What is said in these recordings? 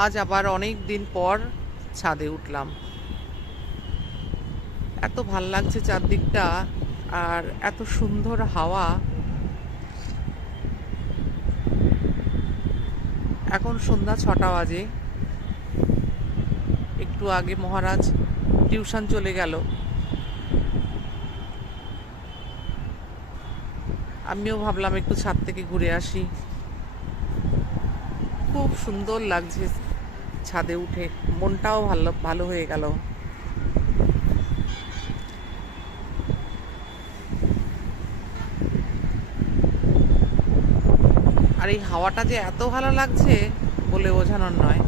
আজ আবার অনেক দিন পর ছাদে উঠলাম। এত ভাল লাগছে চারদিকটা, আর এত সুন্দর হাওয়া। এখন সন্ধ্যা 6টা বাজে। একটু আগে মহারাজ টিউশন চলে গেল। আমিও ভাবলাম একটু ছাদ থেকে ঘুরে আসি। খুব সুন্দর লাগছে ছাদে উঠে, মনটাও ভালো ভালো হয়ে গেল। আর এই হাওয়াটা যে এত ভালো লাগছে বলে বোঝানোর নয়।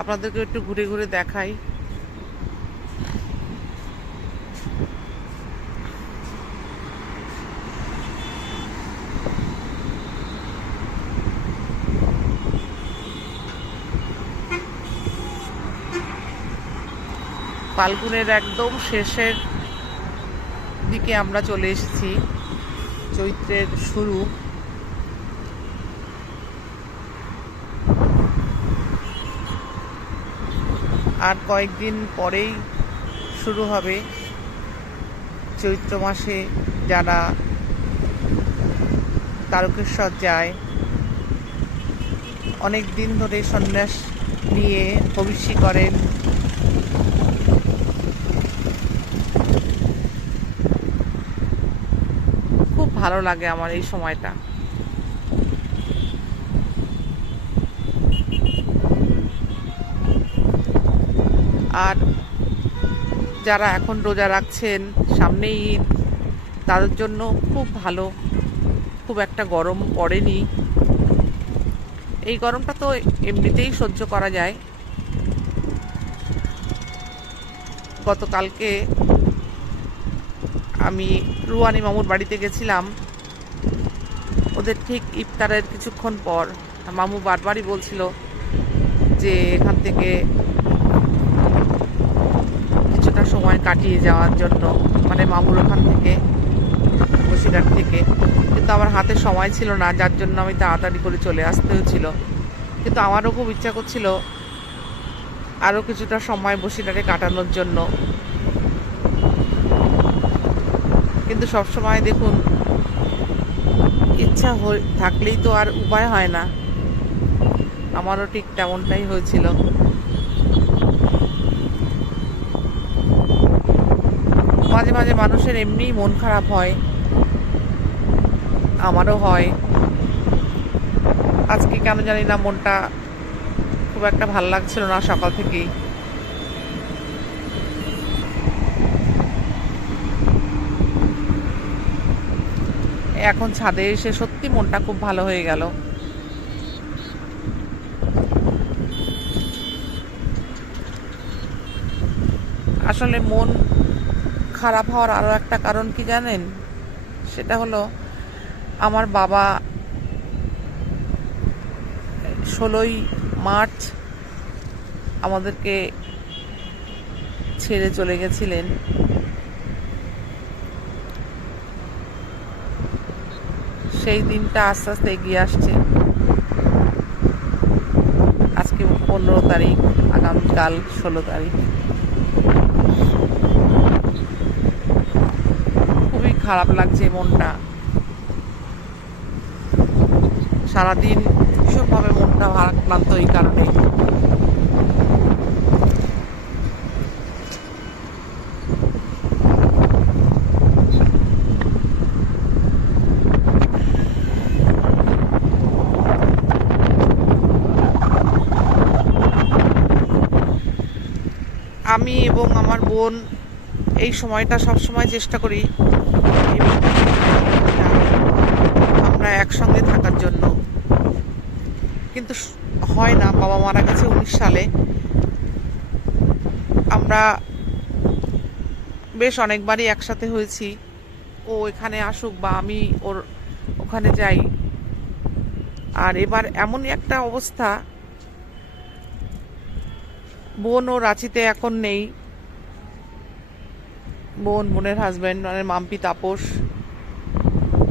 আপনাদেরকে একটু ঘুরে ঘুরে দেখাই। ফাল্গুনের একদম শেষের দিকে আমরা চলে এসেছি। চৈত্রের শুরু। আর কয়েকদিন পরেই শুরু হবে চৈত্র মাসে যারা তারকেশ্বর যায়, অনেক দিন ধরে সন্ন্যাস নিয়ে ভবিষ্যি করেন। খুব ভালো লাগে আমার এই সময়টা। আর যারা এখন রোজা রাখছেন, সামনেই ঈদ, তাদের জন্য খুব ভালো। খুব একটা গরম পড়েনি। এই গরমটা তো এমনিতেই সহ্য করা যায়। গতকালকে আমি রুয়ানি মামুর বাড়িতে গেছিলাম। ওদের ঠিক ইফতারের কিছুক্ষণ পর মামু বারবারই বলছিল যে এখান থেকে কিছুটা সময় কাটিয়ে যাওয়ার জন্য, মানে মামুর ওখান থেকে, বসিরহাট থেকে। কিন্তু আমার হাতে সময় ছিল না, যার জন্য আমি তাড়াতাড়ি করে চলে আসতে হয়েছিল। কিন্তু আমারও খুব ইচ্ছা করছিল আরও কিছুটা সময় বসিরহাটে কাটানোর জন্য। কিন্তু সবসময় দেখুন, ইচ্ছা থাকলেই তো আর উপায় হয় না। আমারও ঠিক তেমনটাই হয়েছিল। মাঝে মাঝে মানুষের এমনিই মন খারাপ হয়, আমারও হয়। আজকে কেন জানি না মনটা খুব একটা ভালো লাগছিল না সকাল থেকেই। এখন ছাদে এসে সত্যি মনটা খুব ভালো হয়ে গেল। আসলে মন খারাপ হওয়ার আরও একটা কারণ কি জানেন? সেটা হলো আমার বাবা 16ই মার্চ আমাদেরকে ছেড়ে চলে গেছিলেন। সেই দিনটা আস্তে আস্তে এগিয়ে আসছে। আজকে 15 তারিখ, আগামীকাল 16 তারিখ। খুবই খারাপ লাগছে মনটা। সারাদিন ভীষণভাবে মনটা ভারাক্রান্ত এই কারণে। আমি এবং আমার বোন এই সময়টা সবসময় চেষ্টা করি আমরা একসঙ্গে থাকার জন্য, কিন্তু হয় না। বাবা মারা গেছে 19 সালে। আমরা বেশ অনেকবারই একসাথে হয়েছি। ও এখানে আসুক বা আমি ওর ওখানে যাই, আর এবার এমনই একটা অবস্থা, বোন ও রাঁচিতে এখন নেই। বোনের হাজব্যান্ড মানে মাম্পি তাপস,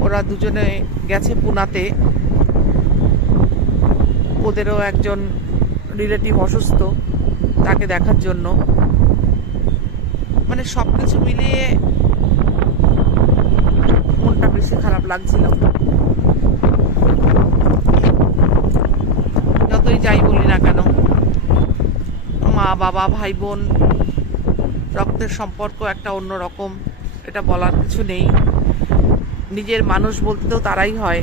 ওরা দুজনে গেছে পুনাতে। ওদেরও একজন রিলেটিভ অসুস্থ, তাকে দেখার জন্য। মানে সবকিছু মিলিয়ে মনটা বেশি খারাপ লাগছিল। যতই যাই বলি না কেন, মা বাবা ভাই বোন রক্তের সম্পর্ক একটা অন্য রকম, এটা বলার কিছু নেই। নিজের মানুষ বলতে তো তারাই হয়।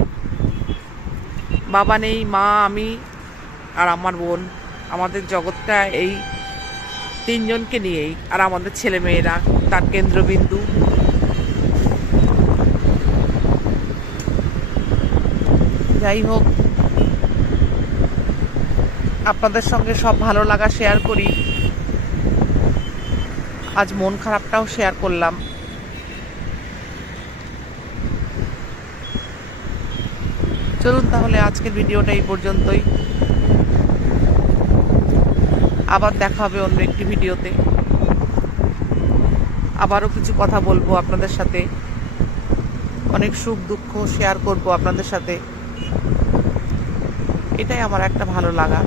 বাবা নেই, মা, আমি আর আমার বোন, আমাদের জগৎটা এই তিনজনকে নিয়েই, আর আমাদের ছেলে মেয়েরা তার কেন্দ্রবিন্দু। যাই হোক, আপনাদের সঙ্গে সব ভালো লাগা শেয়ার করি, আজ মন খারাপটাও শেয়ার করলাম। চলুন তাহলে আজকের ভিডিওটা এই পর্যন্তই। আবার দেখা হবে অন্য একটি ভিডিওতে। আবারও কিছু কথা বলবো আপনাদের সাথে, অনেক সুখ দুঃখ শেয়ার করব আপনাদের সাথে। এটাই আমার একটা ভালো লাগা।